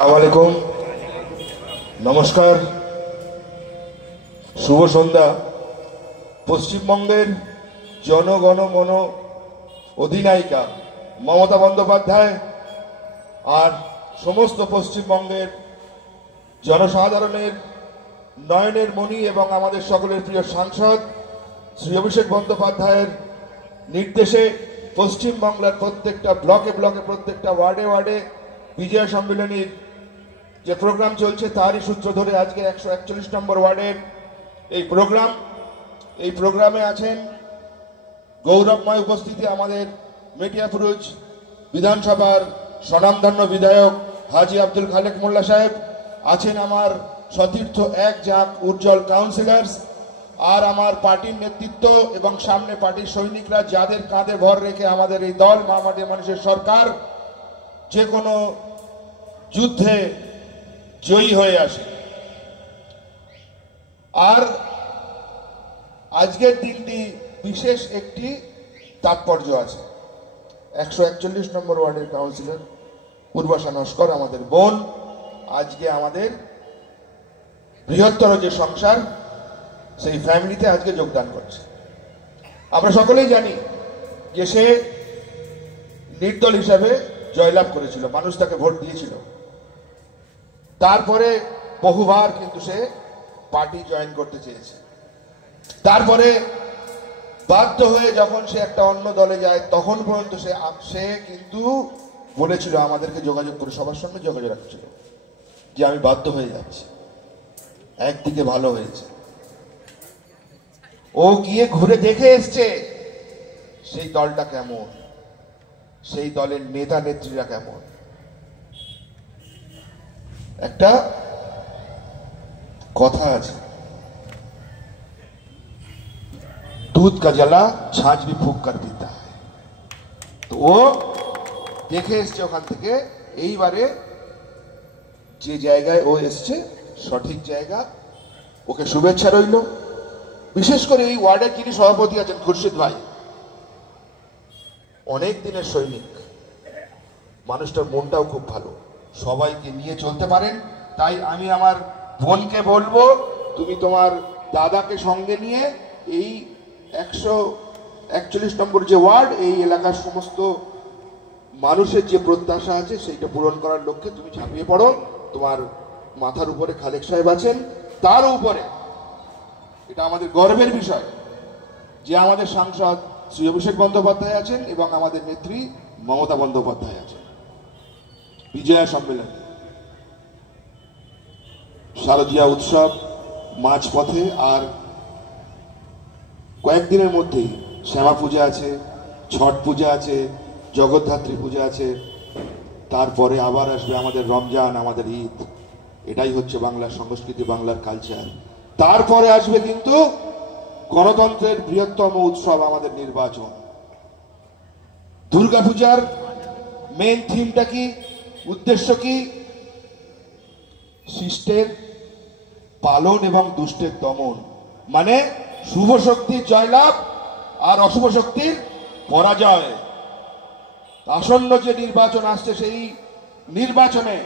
আসসালামু নমস্কার, শুভ সন্ধ্যা। পশ্চিমবঙ্গের জনগণমন অধিনায়িকা মমতা বন্দ্যোপাধ্যায় আর সমস্ত পশ্চিমবঙ্গের জনসাধারণের নয়নের মণি এবং আমাদের সকলের প্রিয় সাংসদ শ্রী অভিষেক বন্দ্যোপাধ্যায়ের নির্দেশে পশ্চিমবাংলার প্রত্যেকটা ব্লকে ব্লকে, প্রত্যেকটা ওয়ার্ডে ওয়ার্ডে বিজয়া সম্মেলনীর যে প্রোগ্রাম চলছে তারই সূত্র ধরে আজকে 141 নম্বর ওয়ার্ডের এই প্রোগ্রামে আছেন গৌরবময় উপস্থিতি আমাদের মেটিয়াপুরুজ বিধানসভার স্বনামধন্য বিধায়ক হাজী আব্দুল খালেক মোল্লা সাহেব, আছেন আমার সতীর্থ এক ঝাঁক উজ্জ্বল কাউন্সিলর্স, আর আমার পার্টির নেতৃত্ব এবং সামনে পার্টির সৈনিকরা, যাদের কাঁধে ভর রেখে আমাদের এই দল মা মাটির মানুষের সরকার যে কোনো যুদ্ধে জয়ী হয়ে আসে। আর আজকের দিনটি বিশেষ একটি তাৎপর্য আছে। 141 নম্বর ওয়ার্ডের কাউন্সিলর পূর্বাশা নস্কর, আমাদের বোন, আজকে আমাদের বৃহত্তর যে সংসার সেই ফ্যামিলিতে আজকে যোগদান করছে। আমরা সকলেই জানি যে সে নির্দল হিসাবে জয়লাভ করেছিল, মানুষ তাকে ভোট দিয়েছিল। তারপরে বহুবার কিন্তু সে পার্টি জয়েন করতে চেয়েছে। তারপরে বাধ্য হয়ে যখন সে একটা অন্য দলে যায় তখন পর্যন্ত সে কিন্তু বলেছিল, আমাদেরকে যোগাযোগ করে সবার সঙ্গে যোগাযোগ রাখছিল যে আমি বাধ্য হয়ে যাচ্ছি। একদিকে ভালো হয়েছে, ও গিয়ে ঘুরে দেখে এসছে সেই দলটা কেমন, সেই দলের নেতা নেত্রীরা কেমন। একটা কথা আছে, দুধ কা জ্বালা ছাঁচ ভি ফুঁক কর পিতা হ্যায়। তো ও দেখে এসছে ওখান থেকে। এইবারে যে জায়গায় ও এসছে সঠিক জায়গা, ওকে শুভেচ্ছা রইল। বিশেষ করে এই ওয়ার্ডের যিনি সভাপতি আছেন খুরশিদ ভাই, অনেক দিনের সৈনিক, মানুষটার মনটাও খুব ভালো, সবাইকে নিয়ে চলতে পারেন। তাই আমি আমার বোনকে বলবো, তুমি তোমার দাদাকে সঙ্গে নিয়ে এই 141 নম্বর যে ওয়ার্ড, এই এলাকার সমস্ত মানুষের যে প্রত্যাশা আছে সেইটা পূরণ করার লক্ষ্যে তুমি ঝাঁপিয়ে পড়ো। তোমার মাথার উপরে খালেক সাহেব আছেন, তার উপরে এটা আমাদের গর্বের বিষয় যে আমাদের সাংসদ শ্রী অভিষেক বন্দ্যোপাধ্যায় আছেন এবং আমাদের নেত্রী মমতা বন্দ্যোপাধ্যায় আছেন। বিজয়া সম্মেলন, শারদীয়া উৎসব মাঝপথে, আর কয়েকদিনের মধ্যেই শ্যামা পূজা আছে, ছট পূজা আছে, জগদ্ধাত্রী পূজা আছে, তারপরে আবার আসবে আমাদের রমজান, আমাদের ঈদ। এটাই হচ্ছে বাংলার সংস্কৃতি, বাংলার কালচার। তারপরে আসবে কিন্তু গণতন্ত্রের বৃহত্তম উৎসব আমাদের নির্বাচন। দুর্গাপূজার মেন থিমটা কি, উদ্দেশ্য কি? শিষ্টের পালন এবং দুষ্টের দমন, মানে শুভ শক্তির জয়লাভ আর অশুভ শক্তির পরাজয়। আসন্ন যে নির্বাচন আসছে, সেই নির্বাচনে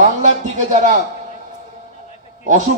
বাংলার দিকে যারা অশুভ